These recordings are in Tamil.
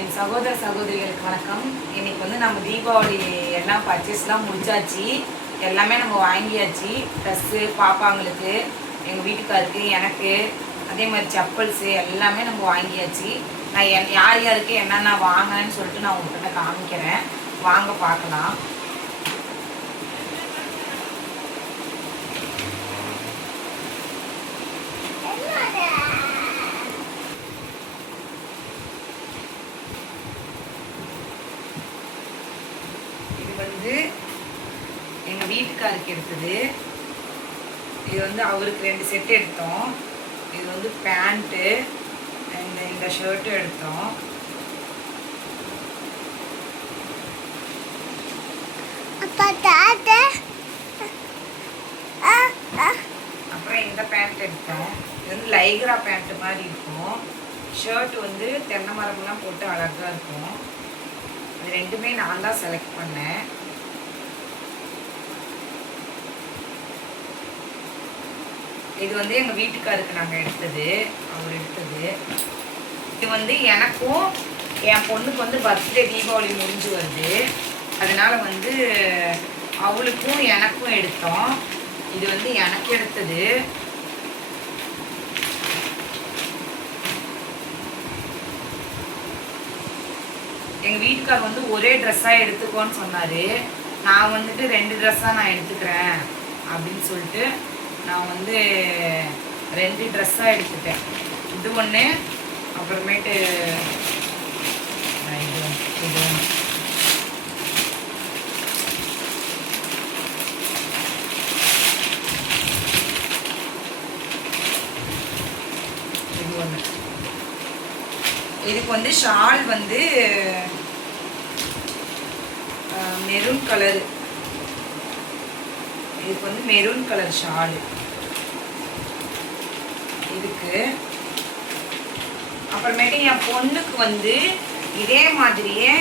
என் சகோதர சகோதரிகளுக்கு வணக்கம். இன்னைக்கு வந்து நம்ம தீபாவளி எல்லாம் பர்ச்சேஸ்லாம் முடிச்சாச்சு. எல்லாமே நம்ம வாங்கியாச்சு. ட்ரெஸ்ஸு பாப்பாங்களுக்கு எங்கள் வீட்டுக்காருக்கு எனக்கு அதே மாதிரி செப்பல்ஸு எல்லாமே நம்ம வாங்கியாச்சு. நான் என் யார் யாருக்கு என்னென்ன வாங்கினேன்னு சொல்லிட்டு நான் உங்கள்கிட்ட காமிக்கிறேன். வாங்க பார்க்கலாம் இது வந்து வீட்டுக்காருக்கு எடுத்தது இது வந்து அவருக்கு ரெண்டு செட் எடுத்தோம். இது வந்து பேண்ட்டு இந்த இந்த ஷர்ட்டும் எடுத்தோம். அப்புறம் இந்த பேண்ட் எடுத்தோம். இது வந்து லைக்ரா பேண்ட் மாதிரி இருக்கும். ஷர்ட் வந்து தென்னை மரம்லாம் போட்டு அழகாக இருக்கும். இது ரெண்டுமே நான் தான் செலக்ட் பண்ணேன். இது வந்து எங்கள் வீட்டுக்காருக்கு நாங்கள் எடுத்தது. அவர் எடுத்தது. இது வந்து எனக்கும் என் பொண்ணுக்கு வந்து பர்த்டே தீபாவளி முடிஞ்சு வருது. அதனால் வந்து அவளுக்கும் எனக்கும் எடுத்தோம். இது வந்து எனக்கு எடுத்தது. எங்கள் வீட்டுக்கார் வந்து ஒரே ட்ரெஸ்ஸாக எடுத்துக்கோன்னு சொன்னார். நான் வந்துட்டு ரெண்டு ட்ரெஸ்ஸாக நான் எடுத்துக்கிறேன். அப்படின்னு சொல்லிட்டு நான் வந்து ரெண்டு ட்ரெஸ்ஸாக எடுத்துட்டேன். இது ஒன்று அப்புறமேட்டு இது இது ஒன்று இது ஒன்று இதுக்கு வந்து ஷால் வந்து மெரூன் கலரு இதுக்கு வந்து மெரூன் கலர் ஷால் இதுக்கு அப்புறமேட்டு என் பொண்ணுக்கு வந்து இதே மாதிரியே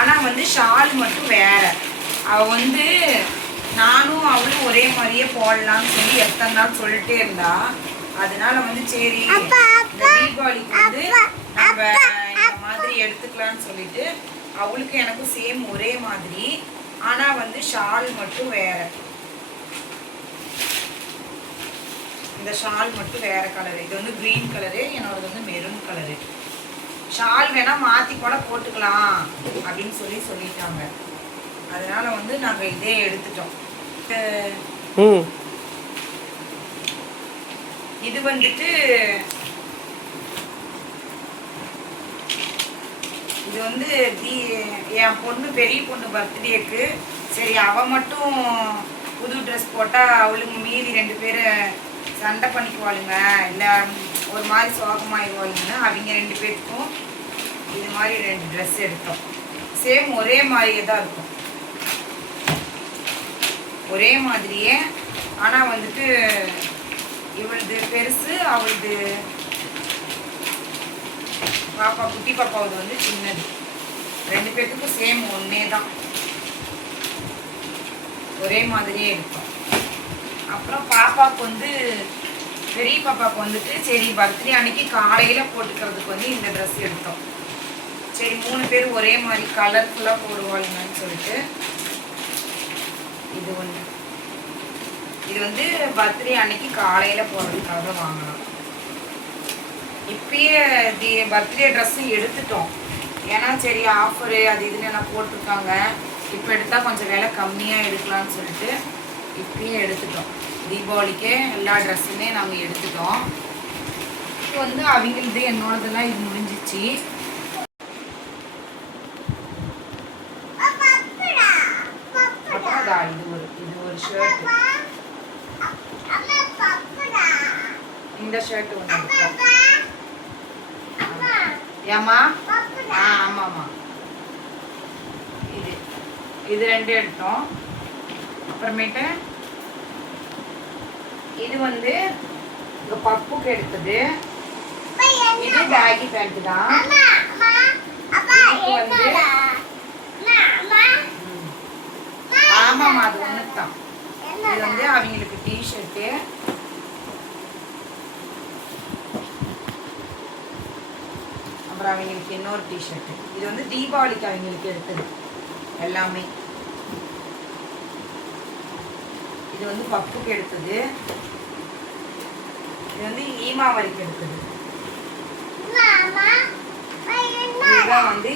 ஆனால் வந்து ஷால் மட்டும் வேற. அவ வந்து நானும் அவளும் ஒரே மாதிரியே போடலாம்னு சொல்லி எத்தனை நாள் சொல்லிட்டே இருந்தா. அதனால வந்து சரி தீபாவளிக்கு வந்து நம்ம இந்த மாதிரி எடுத்துக்கலாம்னு சொல்லிட்டு அவளுக்கு எனக்கும் சேம் ஒரே மாதிரி. ஆனா வந்து ஷால் மட்டும் வேற. இந்த ஷால் மட்டும் வேற கலர் இது வந்து கிரீன் கலரு என்னோடது வந்து மெரூன் கலரு ஷால் வேணா மாத்தி கூட போட்டுக்கலாம் அப்படின்னு சொல்லி சொல்லிட்டாங்க. அதனால வந்து நாங்க இதே எடுத்துட்டோம். இது வந்துட்டு இது வந்து தி என் பொண்ணு பெரிய பொண்ணு பர்த்டேக்கு சரி அவ மட்டும் புது ட்ரெஸ் போட்டால் அவளுங்க மீதி ரெண்டு பேர் சண்டை பண்ணிக்குவாளுங்க. இல்லை ஒரு மாதிரி சோகமாயிடுவாளுங்கன்னு அவங்க ரெண்டு பேருக்கும் இது மாதிரி ரெண்டு ட்ரெஸ் எடுத்தோம். சேம் ஒரே மாதிரியே தான் இருக்கும். ஒரே மாதிரியே ஆனால் வந்துட்டு இவளது பெருசு அவளது பாப்பா குட்டி பாப்பாவது வந்து சின்னது. ரெண்டு பேர்த்துக்கும் சேம் ஒன்றே தான். ஒரே மாதிரியே இருக்கும். அப்புறம் பாப்பாவுக்கு வந்து பெரிய பாப்பாவுக்கு வந்துட்டு சரி பர்த்டே அன்னைக்கு காலையில் போட்டுக்கிறதுக்கு வந்து இந்த ட்ரெஸ் எடுத்தோம். சரி மூணு பேர் ஒரே மாதிரி கலர்ஃபுல்லாக போடுவாளுங்கன்னு சொல்லிட்டு. இது ஒன்று இது வந்து பர்த்டே அன்னைக்கு காலையில் போடுறதுக்காக வாங்கலாம் இப்பயே தி பர்த்டே ட்ரெஸ்ஸு எடுத்துட்டோம். ஏன்னா சரி ஆஃபரு அது இதுன்னு என்ன போட்டிருக்காங்க. இப்போ எடுத்தால் கொஞ்சம் விலை கம்மியாக எடுக்கலாம்னு சொல்லிட்டு இப்பயே எடுத்துட்டோம். தீபாவளிக்கே எல்லா ட்ரெஸ்ஸுமே நாங்கள் எடுத்துட்டோம். இது வந்து அவங்களது என்னோடதெல்லாம் இது முடிஞ்சிச்சு. இது ஒரு இது ஒரு ஷர்ட் இந்த ஷர்ட் ஒன்று எடுத்தோம் ஏம்மா? ஆ ஆமாம்மா. இது இது ரெண்டு எடுத்தோம். அப்புறமேட்டு இது வந்து இந்த பப்புக்கு எடுத்தது. இது பேகி பேண்ட் தான். இதுக்கு வந்து-. ஆமாம்மா அது ஒன்று தான் இது வந்து அவங்களுக்கு டிஷர்ட்டு அப்புறம் அவங்களுக்கு இன்னொரு டிஷர்ட் இது வந்து தீபாவளிக்கு அவங்களுக்கு எடுத்தது. எல்லாமே. இது வந்து பப்புக்கு எடுத்தது. இது வந்து எடுத்தது மாமா என்ன? இதுதான் வந்து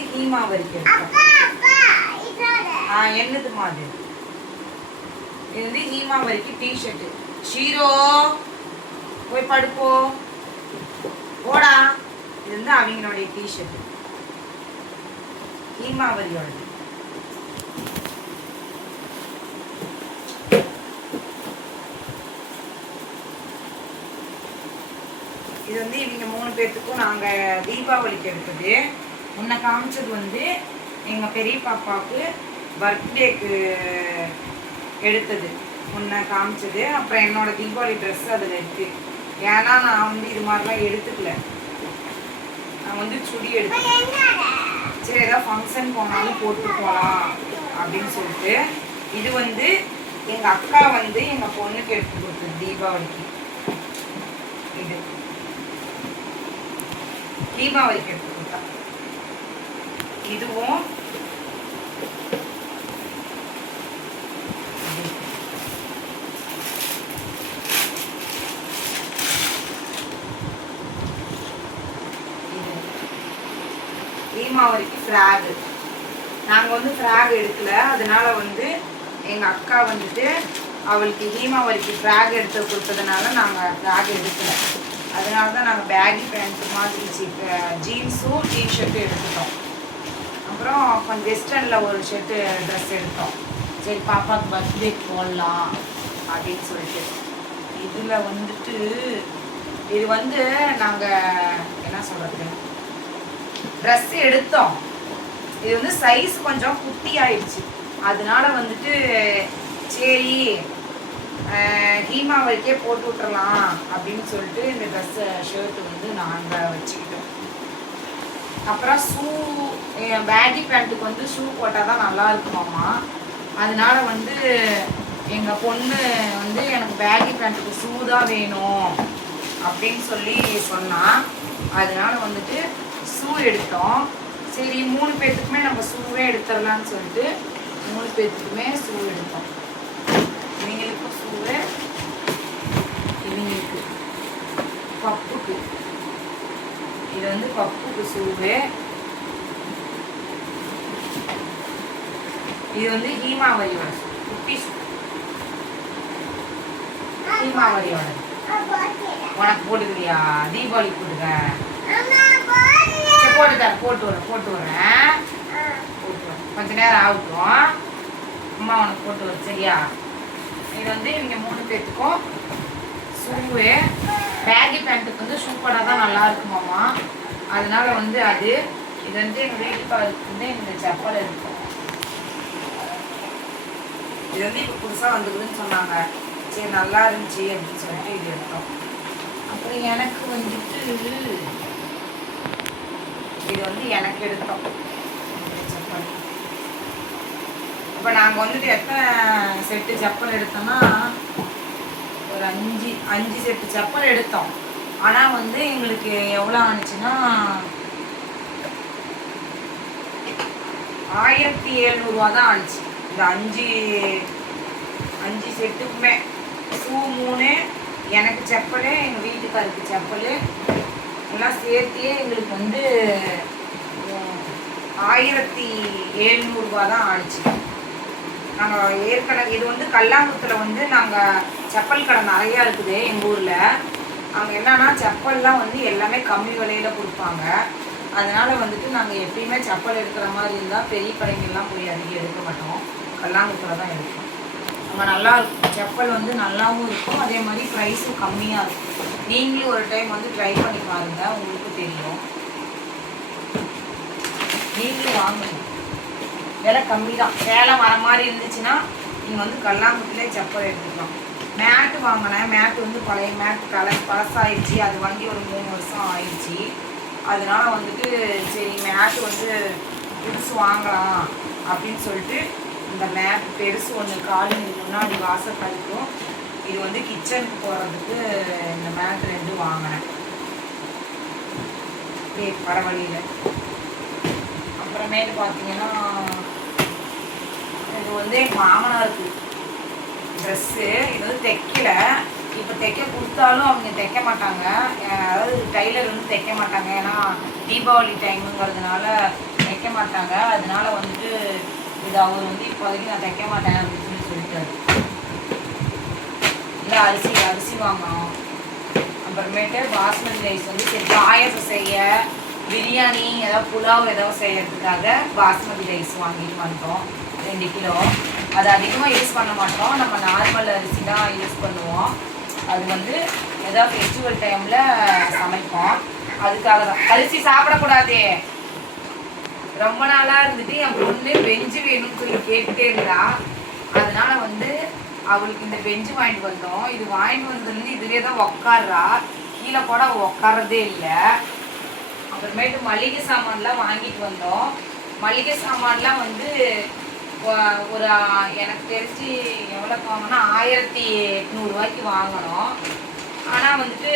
அப்பா இதோட. ஆ என்னதுமா அது இது வந்து ஹீமாவரிக்கு டிஷர்ட் ஷீரோ போய் படுப்போ. போடா. இது வந்து அவங்களுடைய டிஷர்ட் ஹீமாவரியோடது இது வந்து இவங்க மூணு பேர்த்துக்கும் நாங்கள் தீபாவளிக்கு எடுத்தது முன்ன காமிச்சது வந்து எங்கள் பெரிய பாப்பாவுக்கு பர்த்டேக்கு எடுத்தது. முன்ன காமிச்சது. அப்புறம் என்னோட தீபாவளி ட்ரெஸ் அதில் இருக்கு. ஏன்னா நான் வந்து இது மாதிரிலாம் எடுத்துக்கல. நான் வந்து சுடி எடுத்தேன் சரி ஏதாவது ஃபங்க்ஷன் போனாலும் போட்டு போகலாம் அப்படின்னு சொல்லிட்டு இது வந்து எங்கள் அக்கா வந்து எங்கள் பொண்ணுக்கு எடுத்து கொடுத்தது தீபாவளிக்கு இது தீபாவளிக்கு எடுத்துக்கிட்டோம் இதுவும் தீபாவளிக்கு ஃப்ராகு. நாங்கள் வந்து ஃப்ராக் எடுக்கல. அதனால வந்து எங்கள் அக்கா வந்துட்டு அவளுக்கு ஹீமாவரிக்கு ஃப்ராக் எடுத்து கொடுத்ததுனால நாங்கள் ஃப்ராக் எடுக்கலை. அதனால தான் நாங்கள் பேகி பேண்ட் மாதிரி ஜீன்ஸும் டிஷர்ட்டும் எடுத்துட்டோம். அப்புறம் கொஞ்சம் வெஸ்டர்னில் ஒரு ஷர்ட்டு ட்ரெஸ் எடுத்தோம். சரி பாப்பாவுக்கு பர்த்டே போடலாம் அப்படின்னு சொல்லிட்டு. இதில் வந்துட்டு இது வந்து நாங்கள் என்ன சொல்கிறது ட்ரெஸ் எடுத்தோம். இது வந்து சைஸ் கொஞ்சம் குட்டி ஆயிடுச்சு அதனால வந்துட்டு சரி ஹீமாவரிக்கே போட்டு விட்டுறலாம் அப்படின்னு சொல்லிட்டு இந்த ட்ரெஸ்ஸு ஷர்ட்டு வந்து நாங்கள் வச்சுக்கிட்டோம் அப்புறம் ஷூ பேகி பேண்ட்டுக்கு வந்து ஷூ போட்டால் தான் நல்லா இருக்குமாம்மா. அதனால வந்து எங்கள் பொண்ணு வந்து எனக்கு பேகி பேண்ட்டுக்கு ஷூ தான் வேணும் அப்படின்னு சொல்லி சொன்னான் அதனால வந்துட்டு ஷூ எடுத்தோம் சரி மூணு பேர்த்துக்குமே நம்ம ஷூவே எடுத்துடலான்னு சொல்லிட்டு மூணு பேர்த்துக்குமே ஷூ எடுத்தோம். பப்புக்கு. இது வந்து பப்புக்கு சூவு இது வந்து ஹீமாவரியோட குட்டிஸ் ஹீமாவரியோட உனக்கு போட்டுக்கலையா தீபாவளி போட்டுக்க. அம்மா போட்டு போட்டு வரேன் போட்டு வரேன் போட்டு வரேன் கொஞ்ச நேரம் ஆகட்டும். அம்மா உனக்கு போட்டு வர சரியா? இது வந்து இங்கே மூணு பேர்த்துக்கும் ஷூவு பேகி பேண்ட்டுக்கு வந்து ஷூ போட்டால் தான் நல்லா இருக்குமாம்மா அதனால வந்து அது இது வந்து எங்கள் வீட்டுக்காருக்கு வந்து இந்த செப்பல் இருக்கும் இது வந்து இப்போ புதுசாக வந்துக்குதுன்னு சொன்னாங்க. சரி நல்லா இருந்துச்சு அப்படின்னு சொல்லிட்டு இது எடுத்தோம். அப்புறம் எனக்கு வந்துட்டு இது வந்து எனக்கு எடுத்தோம். செப்பல் இப்போ நாங்கள் வந்துட்டு எத்தனை செட்டு செப்பல் எடுத்தோம்னா ஒரு அஞ்சு அஞ்சு செட்டு செப்பல் எடுத்தோம். ஆனால் வந்து எங்களுக்கு எவ்வளோ ஆணுச்சுன்னா ஆயிரத்தி எழுநூறுவா தான் ஆணுச்சு. இந்த அஞ்சு அஞ்சு செட்டுக்குமே. ஷூ மூணு எனக்கு செப்பல் எங்கள் வீட்டுக்காருக்கு செப்பல். எல்லாம் சேர்த்தியே எங்களுக்கு வந்து ஆயிரத்தி எழுநூறுபா தான் ஆணுச்சு. நாங்கள் ஏற்கனவே இது வந்து கல்லாங்குத்தில் வந்து நாங்கள் செப்பல் கடை நிறையா இருக்குது எங்கள் ஊரில். அங்கே என்னென்னா செப்பல்லாம் வந்து எல்லாமே கம்மி விலையில் கொடுப்பாங்க. அதனால் வந்துட்டு நாங்கள் எப்பயுமே செப்பல் எடுக்கிற மாதிரி இருந்தால் பெரிய கடைங்கெல்லாம் போய் அதிகம் எடுக்க மாட்டோம். கல்லாங்குத்தில் தான் எடுப்போம். அங்கே நல்லா இருக்கும். செப்பல் வந்து நல்லாவும் இருக்கும். அதே மாதிரி ப்ரைஸும் கம்மியாக இருக்கும். நீங்களும் ஒரு டைம் வந்து ட்ரை பண்ணி பாருங்கள் உங்களுக்கு தெரியும். நீங்களும் வாங்கணும் விலை கம்மி தான் வேலை வர மாதிரி இருந்துச்சுன்னா நீங்கள் வந்து கல்லாங்குட்டிலே செப்பல் எடுத்துக்கலாம். மேட்டு வாங்கினேன். மேட்டு வந்து பழைய மேட் கலர் பழசாயிடுச்சு. அது வாங்கி ஒரு மூணு வருஷம் ஆயிடுச்சு. அதனால வந்துட்டு சரி மேட்டு வந்து புதுசு வாங்கலாம் அப்படின்னு சொல்லிட்டு இந்த மேட் பெருசு ஒன்று காலி முன்னாடி வாசல் கழிக்கும் இது வந்து கிச்சனுக்கு போகிறதுக்கு இந்த மேட் ரெண்டு வாங்கினேன். சரி பரவாயில்ல அப்புறமேட்டு பார்த்தீங்கன்னா இது வந்து எங்கள் மாமனாருக்கு. ட்ரெஸ்ஸு இது வந்து தைக்கல. இப்போ தைக்க கொடுத்தாலும் அவங்க தைக்க மாட்டாங்க. அதாவது டைலர் வந்து தைக்க மாட்டாங்க. ஏன்னா தீபாவளி டைமுங்கிறதுனால தைக்க மாட்டாங்க. அதனால வந்துட்டு இது அவர் வந்து இப்போதைக்கு நான் தைக்க மாட்டேன் அப்படின்னு சொல்லி சொல்லிட்டாரு. இல்லை அரிசி அரிசி வாங்கணும். அப்புறமேட்டு பாஸ்மதி ரைஸ் வந்து சரி பாயசம் செய்ய பிரியாணி ஏதாவது புலாவ் ஏதாவது செய்யறதுக்காக பாஸ்மதி ரைஸ் வாங்கிட்டு வந்தோம் ரெண்டு கிலோ. அது அதிகமாக யூஸ் பண்ண மாட்டோம். நம்ம நார்மல் அரிசி தான் யூஸ் பண்ணுவோம். அது வந்து ஏதாவது ஃபெஸ்டிவல் டைமில் சமைப்போம். அதுக்காக தான். அரிசி சாப்பிடக்கூடாது. ரொம்ப நாளாக இருந்துட்டு என் பொண்ணு பெஞ்சு வேணும்னு சொல்லி கேட்டுட்டே இருந்தா. அதனால வந்து அவளுக்கு இந்த பெஞ்சு வாங்கிட்டு வந்தோம். இது வாங்கிட்டு வந்ததுலேருந்து இதுவே தான் உக்காடுறா கீழே கூட அவள் இல்லை. அப்புறமேட்டு மளிகை சாமான்லாம் வாங்கிட்டு வந்தோம். மளிகை சாமான்லாம் வந்து ஒரு எனக்கு தெரிஞ்சு எவ்வளோக்கு வாங்கினா ஆயிரத்தி எட்நூறுவாய்க்கு வாங்கினோம் ஆனால் வந்துட்டு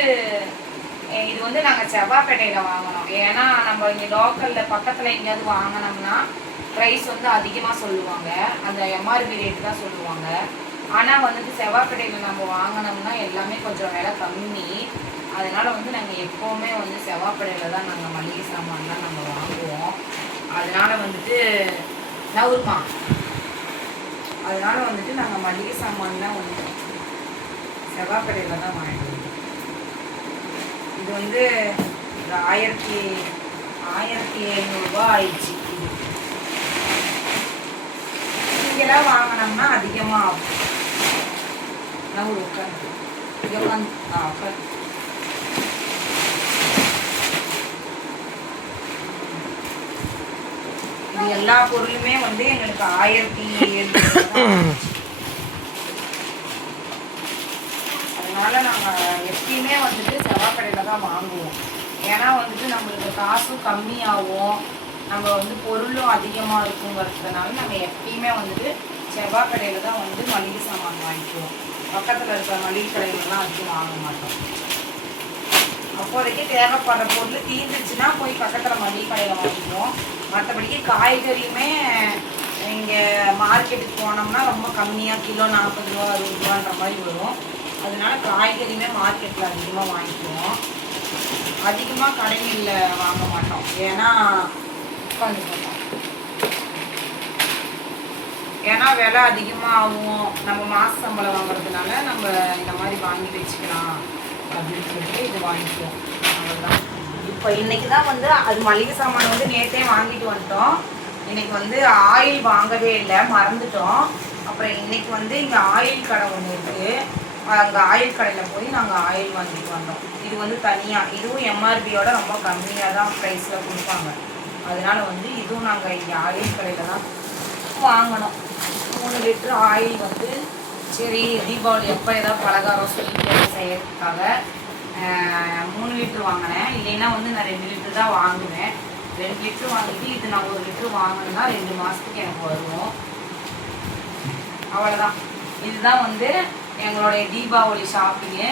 இது வந்து நாங்கள் செவ்வாப்பேட்டையில் வாங்கினோம் ஏன்னா நம்ம இங்கே லோக்கலில் பக்கத்தில் எங்கேயாவது வாங்கினோம்னா ப்ரைஸ் வந்து அதிகமாக சொல்லுவாங்க. அந்த எம்ஆர்பி ரேட் தான் சொல்லுவாங்க. ஆனால் வந்துட்டு செவ்வாப்பேட்டையில் நம்ம வாங்கினோம்னா எல்லாமே கொஞ்சம் விலை கம்மி. அதனால் வந்து நாங்கள் எப்போவுமே வந்து செவ்வாப்பேட்டையில் தான் நாங்கள் மளிகை சாமான்லாம் நம்ம வாங்குவோம். அதனால் வந்துட்டு நவுருமா? அதனால் வந்துட்டு நாங்கள் மளிகை சாமான்லாம் வந்து செவ்வாப்பேட்டையில் தான் வாங்கிட்டு இது வந்து இந்த ஆயிரத்தி ஆயிரத்தி எழுநூறுபா ஆயிடுச்சு. இது இங்கெல்லாம் வாங்கினோம்னா அதிகமாக ஆகும். நான் ஒரு உட்காந்து இங்கே உட்காந்து ஆ உட்காந்து எல்லா பொருளுமே வந்து எங்களுக்கு ஆயிரத்தி அதனால நாங்கள் எப்பயுமே வந்துட்டு செவ்வாய்க்கடையில் தான் வாங்குவோம். ஏன்னா வந்துட்டு நம்மளுக்கு காசும் கம்மியாகும். நம்ம வந்து பொருளும் அதிகமாக இருக்குங்கிறதுனால நாங்கள் எப்பயுமே வந்துட்டு செவ்வாய்க்கடையில் தான் வந்து மளிகை சாமான் வாங்கிக்குவோம். பக்கத்தில் இருக்கிற மளிகை கடையிலலாம் அதிகம் வாங்க மாட்டோம். அப்போதைக்கு தேவைப்படுற பொருள் தீர்ந்துச்சுன்னா போய் பக்கத்தில் மளிகை கடையில் வாங்கிக்குவோம். மற்றபடிக்கு காய்கறியுமே இங்கே மார்க்கெட்டுக்கு போனோம்னா ரொம்ப கம்மியாக கிலோ நாற்பது ரூபா அறுபது ரூபான்ற மாதிரி வரும். அதனால காய்கறியுமே மார்க்கெட்டில் அதிகமாக வாங்கிக்குவோம். அதிகமாக கடைகளில் வாங்க மாட்டோம். ஏன்னா உட்காந்து ஏன்னா விலை அதிகமாகும். நம்ம மாத சம்பளம் வாங்குறதுனால நம்ம இந்த மாதிரி வாங்கி வச்சுக்கலாம். அப்படின்னு சொல்லிட்டு இது வாங்கிக்குவோம் அவ்வளோதான் இப்போ இன்னைக்கு தான் வந்து அது மளிகை சாமான் வந்து நேற்றே வாங்கிட்டு வந்துட்டோம். இன்னைக்கு வந்து ஆயில் வாங்கவே இல்லை மறந்துட்டோம். அப்புறம் இன்னைக்கு வந்து இங்கே ஆயில் கடை ஒன்று இருக்குது அங்கே ஆயில் கடையில் போய் நாங்கள் ஆயில் வாங்கிட்டு வந்தோம். இது வந்து தனியாக இதுவும் எம்ஆர்பியோட ரொம்ப கம்மியாக தான் ப்ரைஸில் கொடுப்பாங்க. அதனால வந்து இதுவும் நாங்கள் இங்கே ஆயில் கடையில் தான் வாங்கினோம் மூணு லிட்டர் ஆயில் வந்து சரி தீபாவளி எப்போ ஏதாவது பலகாரம் ஸ்வீட் செய்யறதுக்காக மூணு லிட்டர் வாங்கினேன். இல்லைன்னா வந்து நான் ரெண்டு லிட்டர் தான் வாங்குவேன். ரெண்டு லிட்டர் வாங்கிட்டு இது நான் ஒரு லிட்டர் வாங்கினா ரெண்டு மாதத்துக்கு எனக்கு வரும். அவ்வளோதான் இதுதான் வந்து எங்களுடைய தீபாவளி ஷாப்பிங்கு.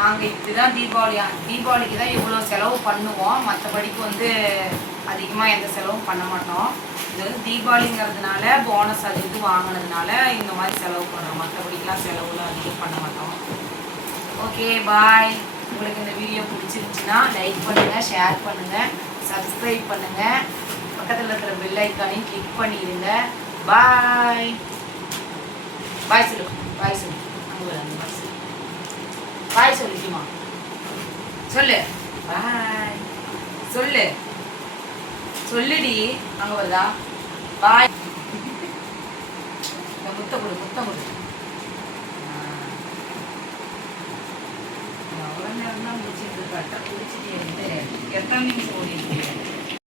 நாங்கள் இப்படி தான் தீபாவளி தீபாவளிக்கு தான் இவ்வளோ செலவு பண்ணுவோம். மற்றபடிக்கு வந்து அதிகமாக எந்த செலவும் பண்ண மாட்டோம். இது வந்து தீபாவளிங்கிறதுனால போனஸ் அது இது வாங்கினதுனால இந்த மாதிரி செலவு பண்ணுறோம் மற்றபடிக்கெலாம் செலவுலாம் அதிகம் பண்ண மாட்டோம். ஓகே பாய் உங்களுக்கு இந்த வீடியோ பிடிச்சிருந்துச்சுன்னா லைக் பண்ணுங்கள் ஷேர் பண்ணுங்கள் சப்ஸ்கிரைப் பண்ணுங்கள் பக்கத்தில் இருக்கிற பெல் ஐக்கானையும் கிளிக் பண்ணிடுங்க. பாய் பாய் சொல்லு. பாய் சொல்லு. அங்கே பாய் சொல்லு. பாய் சொல்லு பாய் சொல்லு. சொல்லுடி அங்க வருதா? பாய் முத்த கொடு முத்தம் கொடு. அவ்வளோ நேரம் தான் முடிச்சிட்டு கரெக்டாக குடிச்சிட்டு எத்தனை நிமிஷம் ஓடிட்டு